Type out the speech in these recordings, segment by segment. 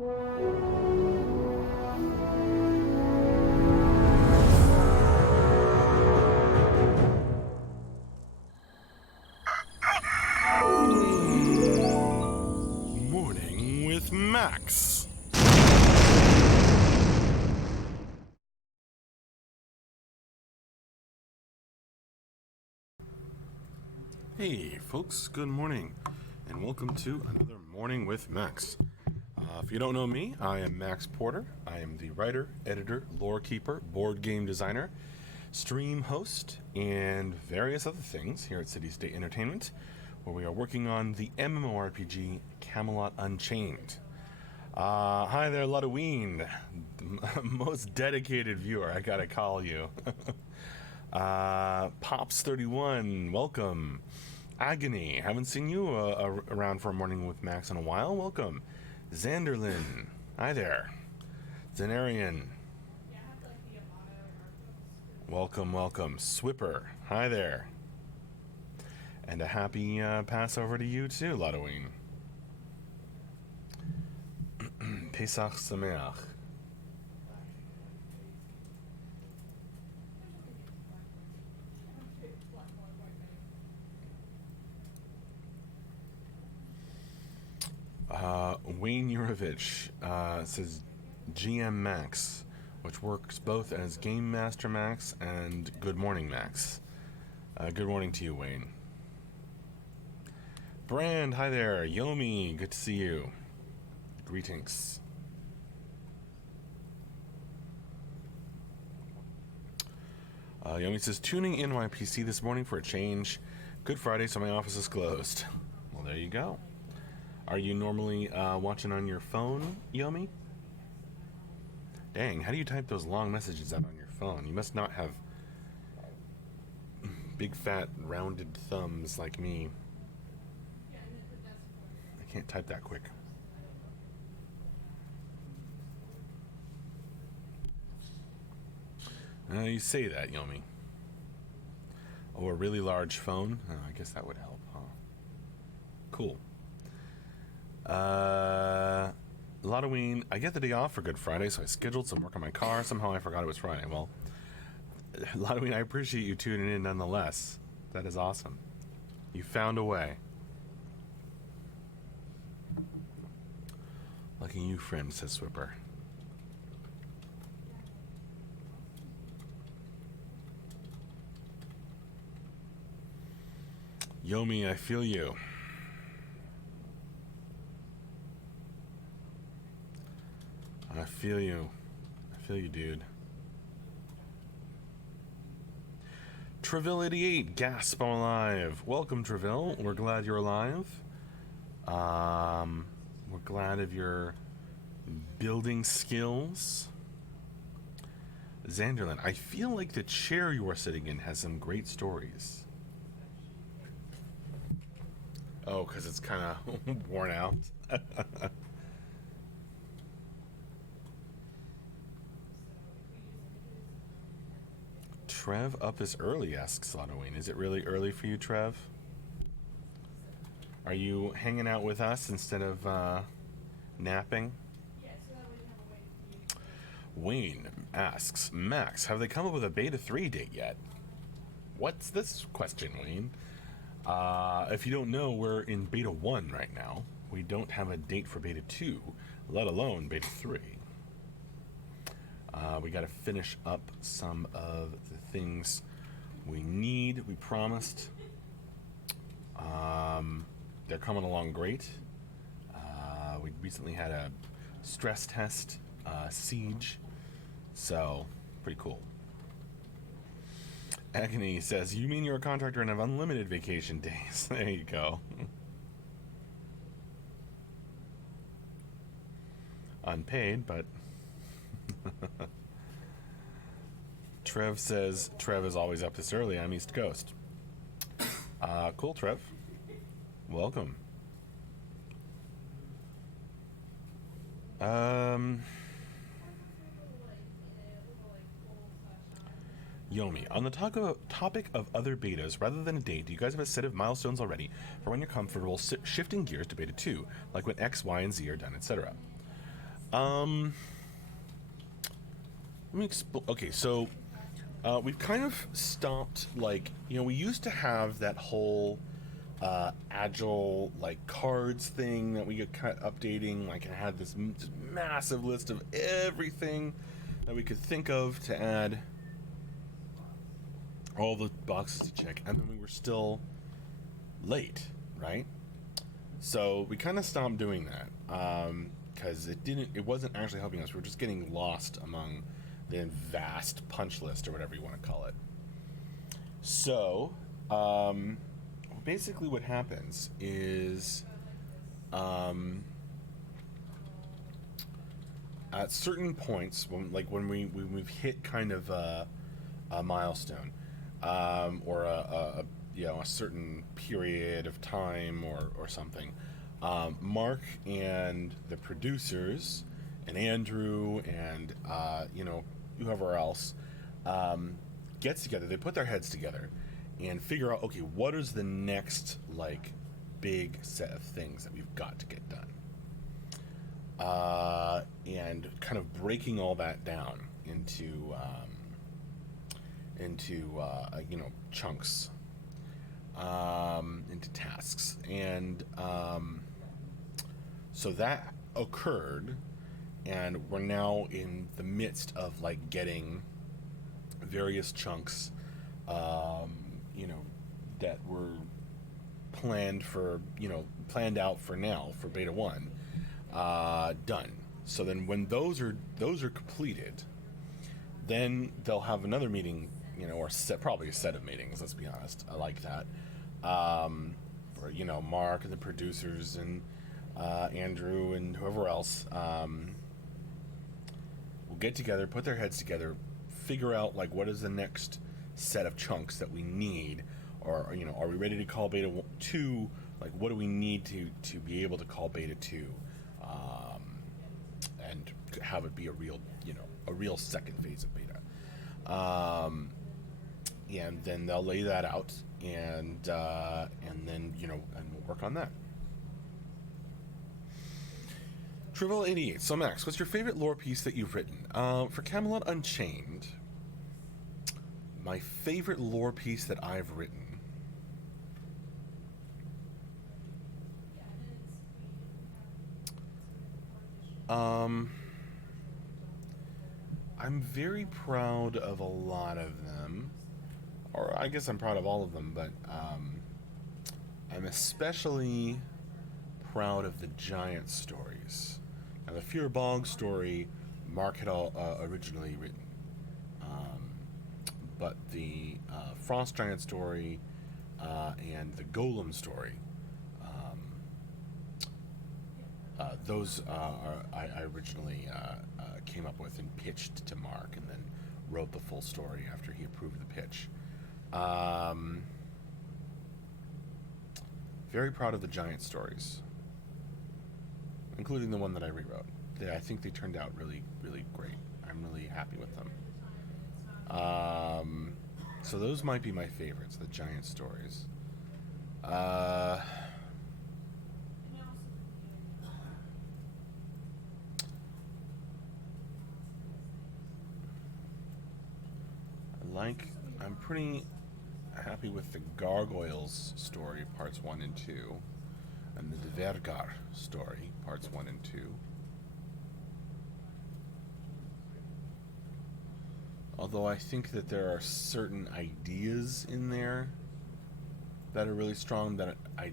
Morning with Max. Hey folks, good morning, and welcome to another Morning with Max. If you don't know me, I am Max Porter. I am the writer, editor, lore keeper, board game designer, stream host, and various other things here at City State Entertainment, where we are working on the MMORPG Camelot Unchained. Hi there, Ludoween, the most dedicated viewer, I gotta call you. Pops31, welcome. Agony, haven't seen you around for a Morning with Max in a while, welcome. Xanderlin, hi there. Zenarian, welcome, welcome. Swipper, hi there. And a happy Passover to you too, Ludoween. Pesach Sameach. Wayne Yurovich says GM Max, which works both as Game Master Max and Good Morning Max. Good morning to you, Wayne. Brand, hi there. Yomi, good to see you. Greetings. Yomi says, tuning in my PC this morning for a change. Good Friday, so my office is closed. Well, there you go. Are you normally watching on your phone, Yomi? Dang, how do you type those long messages out on your phone? You must not have big, fat, rounded thumbs like me. I can't type that quick. You say that, Yomi. Oh, a really large phone? I guess that would help, huh? Cool. Ludoween, I get the day off for Good Friday, so I scheduled some work on my car. Somehow I forgot it was Friday. Well, Ludoween, I appreciate you tuning in nonetheless. That is awesome. You found a way. Lucky you, friend, says Swipper. Yomi, I feel you. I feel you. I feel you, dude. Treville88, gasp, I'm alive. Welcome, Treville. We're glad you're alive. We're glad of your building skills. Xanderlin, I feel like the chair you are sitting in has some great stories. Oh, because it's kind of worn out. Trev up this early, asks Ludoween. Is it really early for you, Trev? Are you hanging out with us instead of napping? Wayne asks, Max, have they come up with a beta 3 date yet? What's this question, Wayne? If you don't know, we're in beta 1 right now. We don't have a date for beta 2, let alone beta 3. We got to finish up some of the things we need. We promised. They're coming along great. We recently had a stress test, siege, so pretty cool. Agony says, you mean you're a contractor and have unlimited vacation days? There you go. Unpaid, but... Trev says, Trev is always up this early. I'm East Coast. Cool, Trev. Welcome. Yomi, on the topic of other betas, rather than a date, do you guys have a set of milestones already for when you're comfortable shifting gears to beta 2, like when X, Y, and Z are done, etc.? Um, Let me explain. Okay, so we've kind of stopped. Like, we used to have that whole agile like cards thing that we get kind of updating. Like, it had this just massive list of everything that we could think of to add, all the boxes to check, and then we were still late, right? So we kind of stopped doing that because it wasn't actually helping us. We were just getting lost among the vast punch list, or whatever you want to call it. So basically what happens is, at certain points, when we've hit kind of a milestone, or a certain period of time, or something, Mark and the producers and Andrew and whoever else gets together. They put their heads together and figure out, okay, what is the next like big set of things that we've got to get done, and kind of breaking all that down into chunks, into tasks, and so that occurred, and we're now in the midst of like getting various chunks, that were planned out for now for beta 1, done. So then when those are completed, then they'll have another meeting, or probably a set of meetings, let's be honest. I like that. For Mark and the producers and Andrew and whoever else will get together, put their heads together, figure out like what is the next set of chunks that we need, or are we ready to call beta 2? Like, what do we need to be able to call beta 2, and have it be a real second phase of beta, and then they'll lay that out, and then and we'll work on that. Triple 88. So Max, what's your favorite lore piece that you've written? For Camelot Unchained, my favorite lore piece that I've written. I'm very proud of a lot of them, or I guess I'm proud of all of them, but I'm especially proud of the giant stories. Now, the Fear Bog story, Mark had originally written, but the Frost Giant story and the Golem story, those I originally came up with and pitched to Mark, and then wrote the full story after he approved the pitch. Very proud of the giant stories, including the one that I rewrote. I think they turned out really, really great. I'm really happy with them. So those might be my favorites, the giant stories. I I'm pretty happy with the Gargoyles story, parts 1 and 2, and the Dvergar story, parts 1 and 2. Although I think that there are certain ideas in there that are really strong that I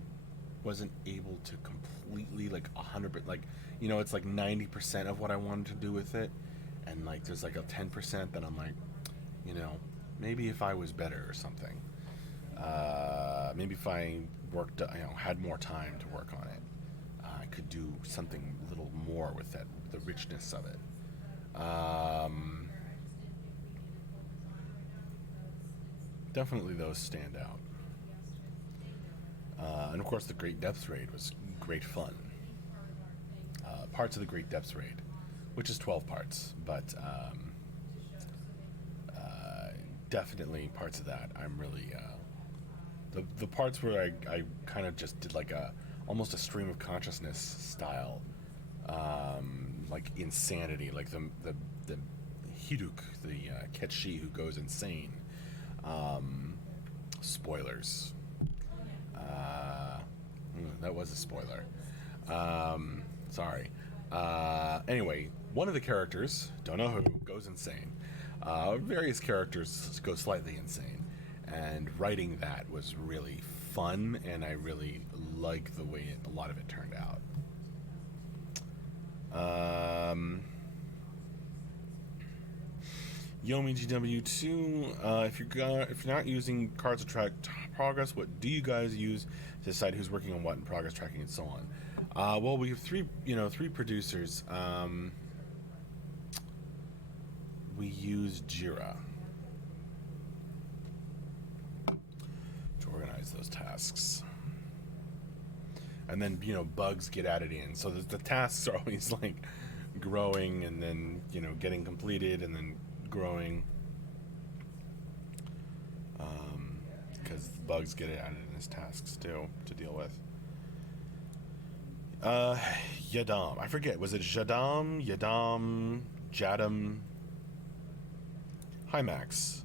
wasn't able to completely, like, 100%, like, it's like 90% of what I wanted to do with it, and like there's like a 10% that I'm like, maybe if I was better or something. Maybe if I worked, had more time to work on it, I could do something a little more with that, the richness of it. Definitely those stand out. And of course, the Great Depths Raid was great fun. Parts of the Great Depths Raid, which is 12 parts, but definitely parts of that I'm really the parts where I kind of just did like almost a stream of consciousness style like insanity, like the Hiduk, the Ketshi who goes insane. Spoilers. That was a spoiler. Sorry. Anyway, one of the characters, don't know who, goes insane. Various characters go slightly insane. And writing that was really fun, and I really like the way a lot of it turned out. Yomi GW2, if you're not using cards to track progress, what do you guys use to decide who's working on what and progress tracking and so on? Well, we have three producers. We use Jira to organize those tasks, and then bugs get added in, so the tasks are always like growing and then getting completed and then growing, because bugs get added in as tasks too to deal with. Yadam, I forget, was it Yadam, hi Max,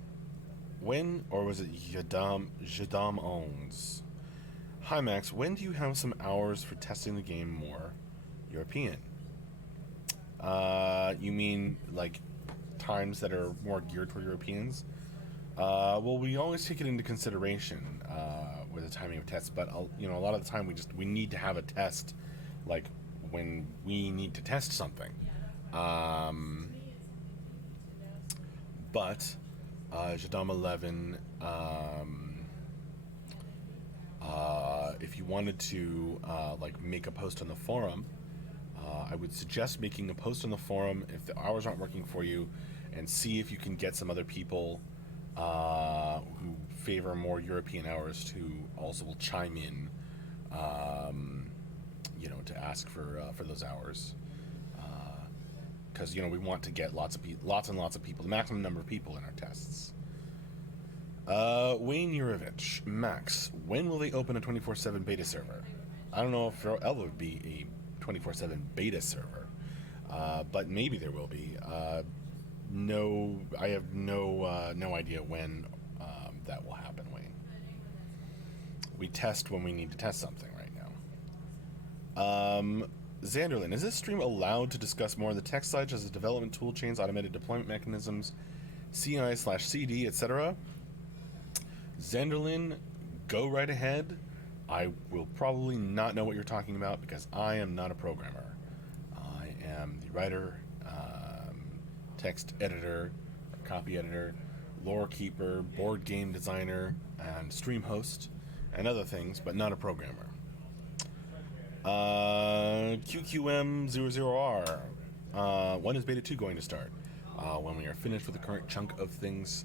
when, or was it Jadam owns? Hi Max, when do you have some hours for testing the game more European? You mean like times that are more geared toward Europeans? Well, we always take it into consideration with the timing of tests, but a lot of the time we need to have a test like when we need to test something. But Jadam 11, if you wanted to like make a post on the forum, I would suggest making a post on the forum if the hours aren't working for you, and see if you can get some other people who favor more European hours to also will chime in, to ask for those hours, because we want to get lots and lots of people, the maximum number of people in our tests. Wayne Yurovich, Max, when will they open a 24/7 beta server? I don't know if there ever would be a 24/7 beta server, but maybe there will be. No, I have no idea when that will happen, Wayne. We test when we need to test something right now. Xanderlin, is this stream allowed to discuss more on the tech side, such as development tool chains, automated deployment mechanisms, CI/CD, etc.? Xanderlin, go right ahead. I will probably not know what you're talking about because I am not a programmer. I am the writer, text editor, copy editor, lore keeper, board game designer, and stream host, and other things, but not a programmer. QQM00R, when is Beta 2 going to start? When we are finished with the current chunk of things,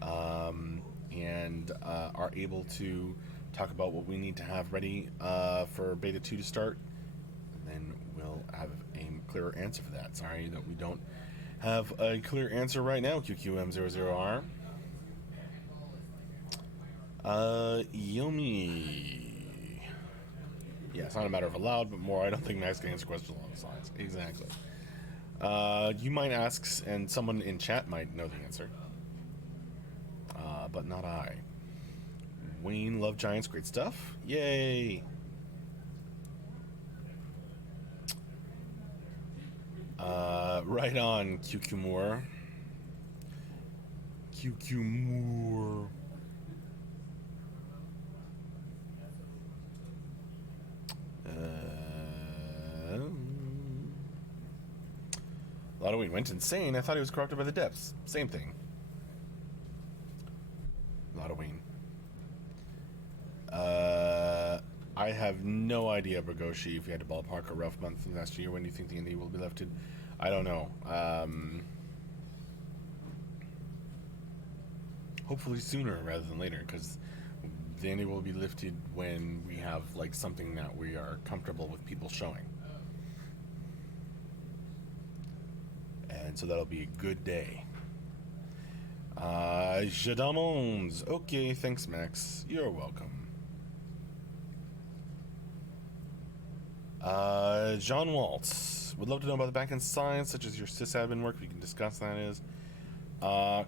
and are able to talk about what we need to have ready for Beta 2 to start, then we'll have a clearer answer for that. Sorry that we don't have a clear answer right now, QQM00R. Yomi. Yeah, it's not a matter of allowed, but more I don't think Max can answer questions along those lines. Exactly. You might ask, and someone in chat might know the answer. But not I. Wayne, love Giants, great stuff. Yay! Right on, QQ Moore. QQ Moore. Halloween went insane. I thought he was corrupted by the depths. Same thing. Halloween. I have no idea, Bragoshi, if you had to ballpark a rough month last year. When do you think the indie will be lifted? I don't know. Hopefully sooner rather than later, because the indie will be lifted when we have like something that we are comfortable with people showing. And so that'll be a good day. Jadamons. Okay, thanks, Max. You're welcome. John Waltz would love to know about the back-end science, such as your sysadmin work. We can discuss that.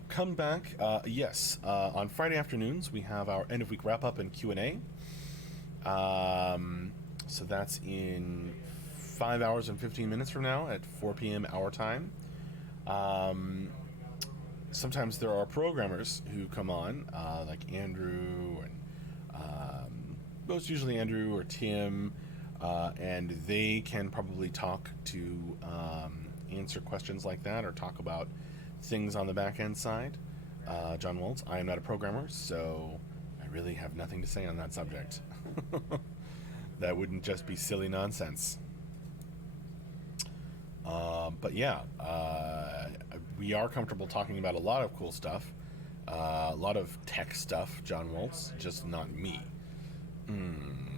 Come back. Yes. On Friday afternoons, we have our end-of-week wrap-up and Q&A. So that's in 5 hours and 15 minutes from now at 4 p.m. our time. Sometimes there are programmers who come on, like Andrew, and most usually Andrew or Tim, and they can probably talk to answer questions like that or talk about things on the back end side. John Waltz, I am not a programmer, so I really have nothing to say on that subject. That wouldn't just be silly nonsense. But yeah, we are comfortable talking about a lot of cool stuff, a lot of tech stuff, John Waltz, just not me.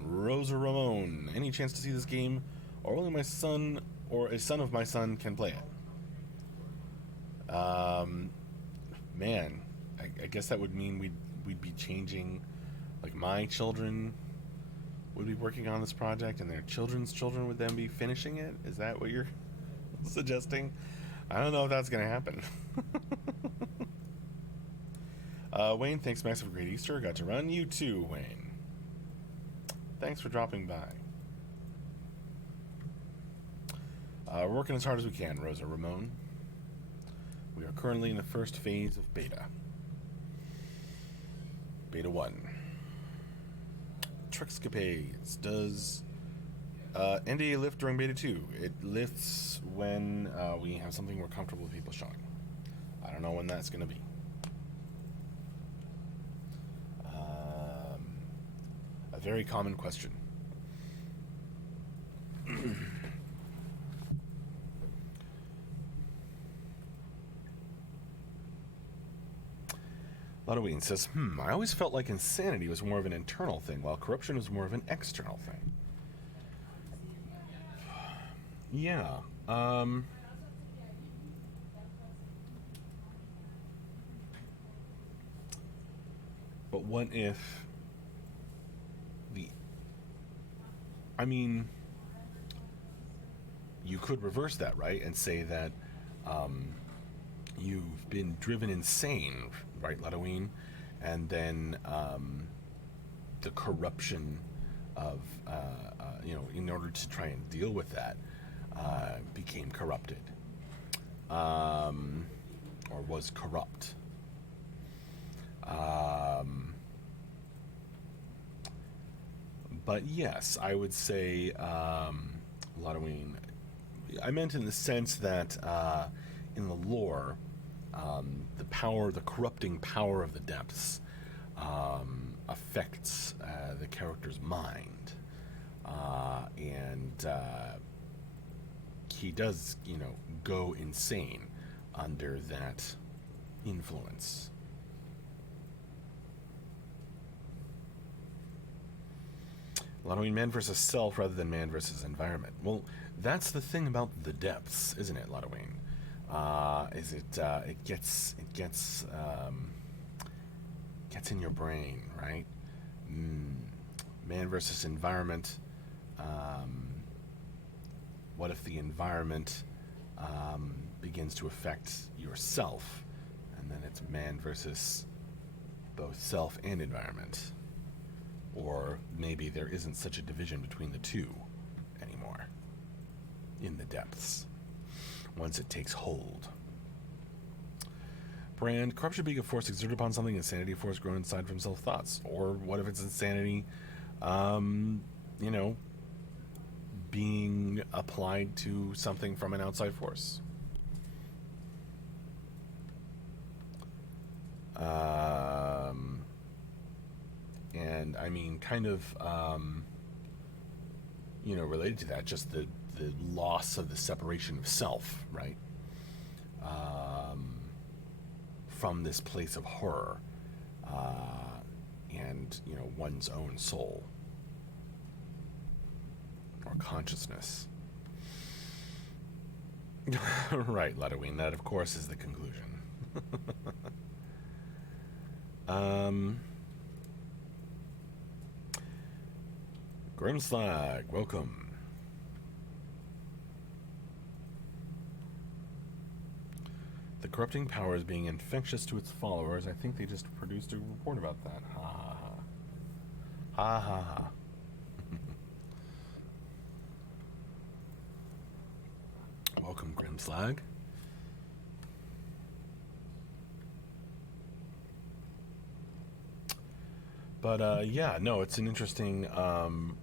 Rosa Ramon, any chance to see this game, or only my son or a son of my son can play it? Man, I guess that would mean we'd be changing, like my children would be working on this project, and their children's children would then be finishing it. Is that what you're suggesting? I don't know if that's gonna happen. Wayne, thanks Max for a great Easter. Got to run. You too, Wayne. Thanks for dropping by. We're working as hard as we can, Rosa Ramon. We are currently in the first phase of beta. Beta 1. Trickscapades. Does NDA lift during beta 2? It lifts when we have something we're comfortable with people showing. I don't know when that's going to be. A very common question. Ludoween says, I always felt like insanity was more of an internal thing, while corruption was more of an external thing. Yeah. But what if you could reverse that, right? And say that you've been driven insane, right, Ludoween? And then the corruption of, in order to try and deal with that, became corrupted. Or was corrupt. But yes, I would say, Ludoween, I meant in the sense that in the lore, the corrupting power of the depths affects the character's mind, and he does, go insane under that influence. Ludoween, man versus self rather than man versus environment. Well, that's the thing about the depths, isn't it, Ludoween? It gets in your brain, right? Man versus environment. What if the environment begins to affect yourself, and then it's man versus both self and environment? Or maybe there isn't such a division between the two anymore in the depths once it takes hold. Brand, corruption being a force exerted upon something, insanity a force grown inside from self-thoughts. Or what if it's insanity, being applied to something from an outside force? And I mean, kind of, related to that, just the loss of the separation of self, right? From this place of horror, and, one's own soul or consciousness. Right, Ludoween, that of course is the conclusion. Grimslag, welcome. corrupting powers being infectious to its followers. I think they just produced a report about that. Ha ha ha. Ha ha ha. Welcome, Grimslag. But yeah, no, it's an interesting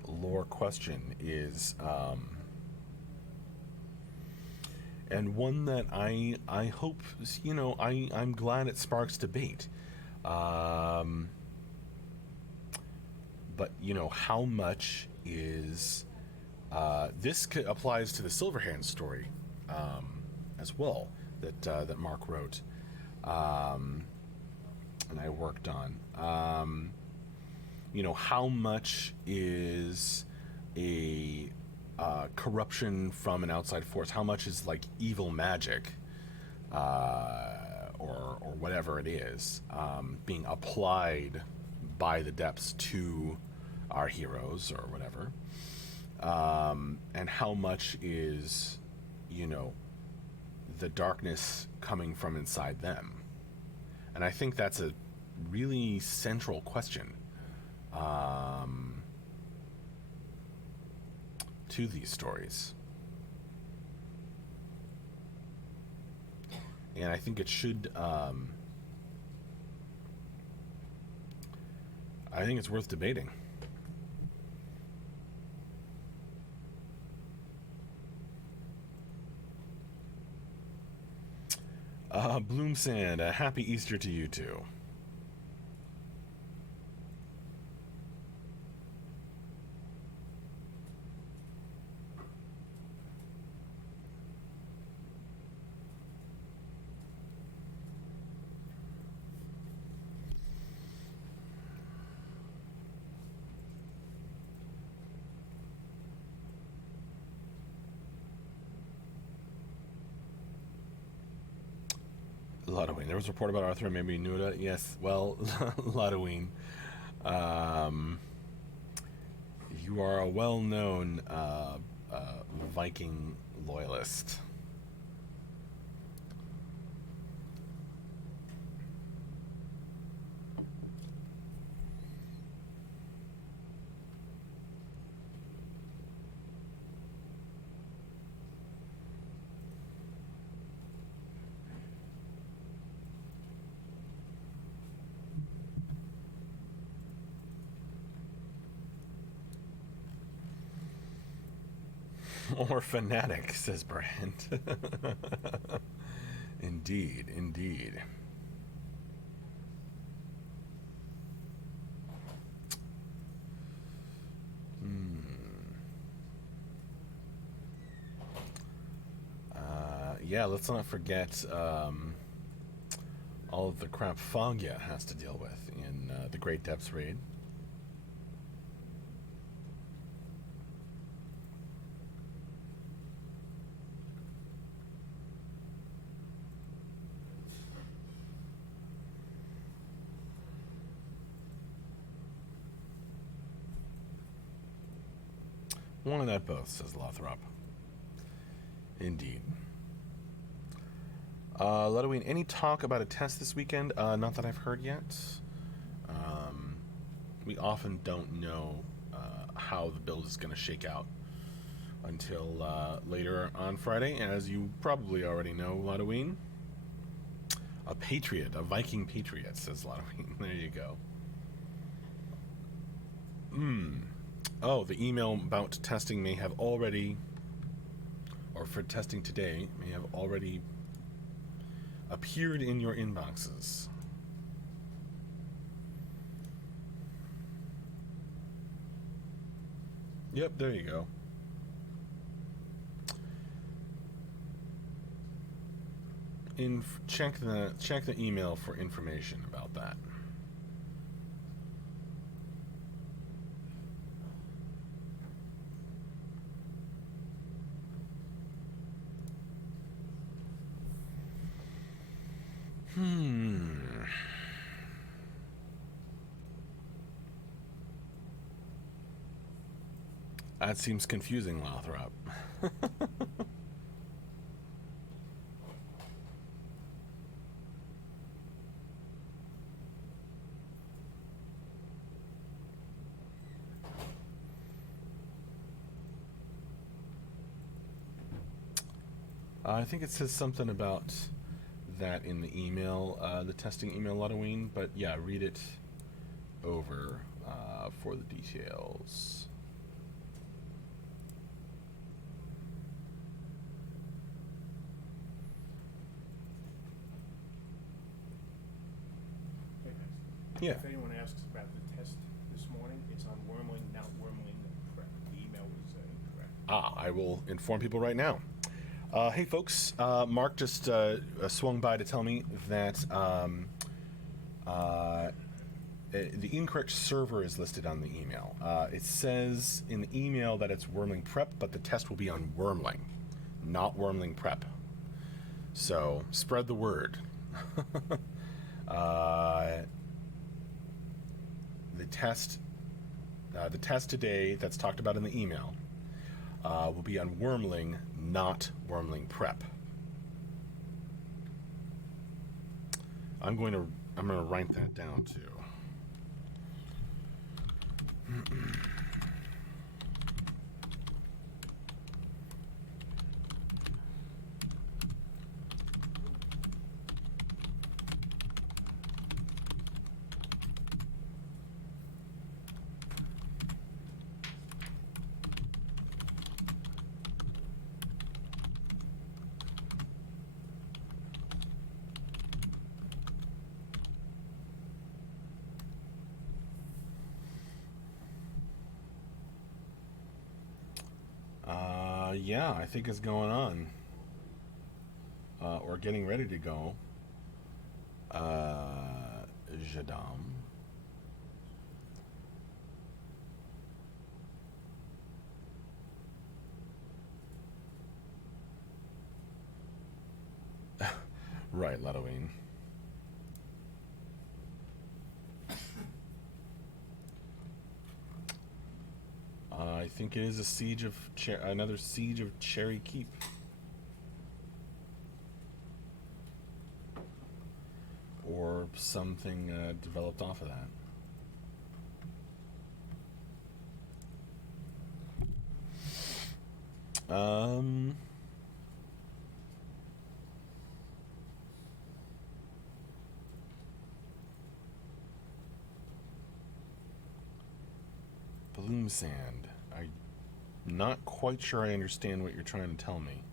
lore question. And one that I hope, I'm glad it sparks debate. But how much is this applies to the Silverhand story as well that Mark wrote and I worked on. How much is a corruption from an outside force? How much is like evil magic or whatever it is being applied by the depths to our heroes or whatever? And how much is, the darkness coming from inside them? And I think that's a really central question to these stories. And I think it should, I think it's worth debating. Bloomsand, a happy Easter to you too. Ludoween. There was a report about Arthur and maybe Nuda. Yes, well, Ludoween. You are a well-known Viking loyalist. Or fanatic, says Brand. Indeed, indeed. Yeah, let's not forget all of the crap Foggia has to deal with in the Great Depths raid. One of that both, says Lothrop. Indeed. Ludoween, any talk about a test this weekend? Not that I've heard yet. We often don't know how the build is going to shake out until later on Friday. As you probably already know, Ludoween. A patriot, a Viking patriot, says Ludoween. There you go. Oh, the email about testing may have already, or for testing today, may have already appeared in your inboxes. Yep, there you go. Check the email for information about that. That seems confusing, Lothrop. I think it says something about that in the email, the testing email, Ludoween. But yeah, read it over for the details. Hey, Yeah. if anyone asks about the test this morning, it's on Wormling, not Wormling Prep. The email was incorrect. I will inform people right now. Hey, folks. Mark just swung by to tell me that the incorrect server is listed on the email. It says in the email that it's Wormling Prep, but the test will be on Wormling, not Wormling Prep. So spread the word. The test today that's talked about in the email will be on Wormling, not Wormling Prep. I'm going to write that down too. Yeah, I think it's going on. Or getting ready to go. Jadam. Right, Ludoween. I think it is a siege of another siege of Cherry Keep. Or something developed off of that. Bloom Sand. I'm not quite sure I understand what you're trying to tell me.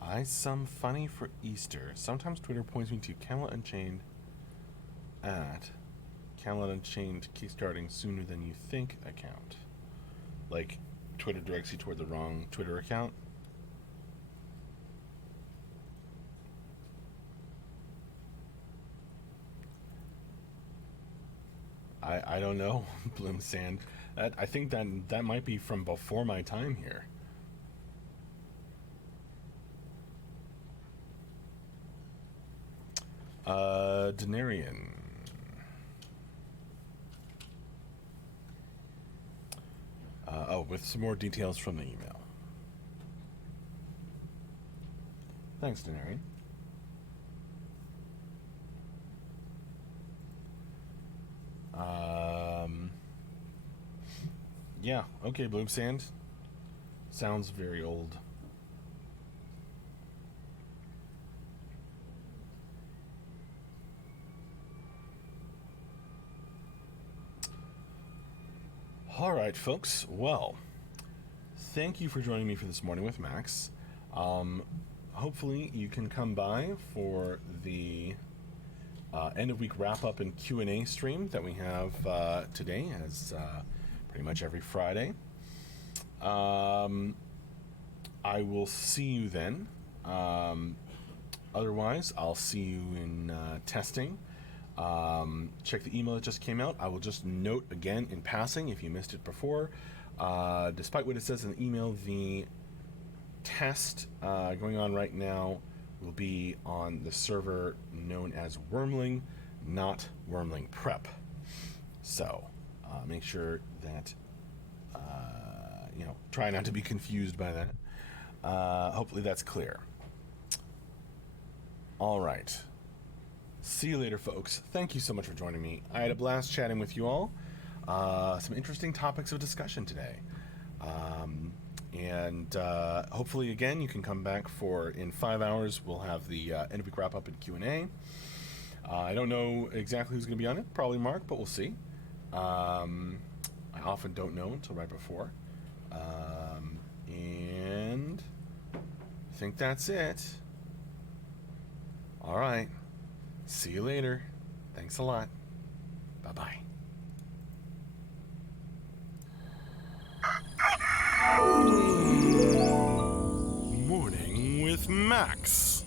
I some funny for Easter. Sometimes Twitter points me to Camelot Unchained at Camelot Unchained kickstarting sooner than you think account. Like, Twitter directs you toward the wrong Twitter account. I don't know, Bloom Sand. I think that might be from before my time here. Denarian. With some more details from the email. Thanks, Denarian. Yeah, okay, Bloom Sand. Sounds very old. All right, folks. Well, thank you for joining me for this morning with Max. Hopefully you can come by for the end of week wrap up and Q&A stream that we have today, as pretty much every Friday. I will see you then. Otherwise, I'll see you in testing. Check the email that just came out. I will just note again in passing, if you missed it before, despite what it says in the email, the test going on right now will be on the server known as Wormling, not Wormling Prep. So make sure that try not to be confused by that. Hopefully that's clear. All right. See you later, folks. Thank you so much for joining me. I had a blast chatting with you all. Some interesting topics of discussion today. And hopefully, again, you can come back for in 5 hours. We'll have the end of week wrap up and Q&A. I don't know exactly who's going to be on it. Probably Mark, but we'll see. I often don't know until right before. And I think that's it. All right. See you later. Thanks a lot. Bye-bye. Morning with Max.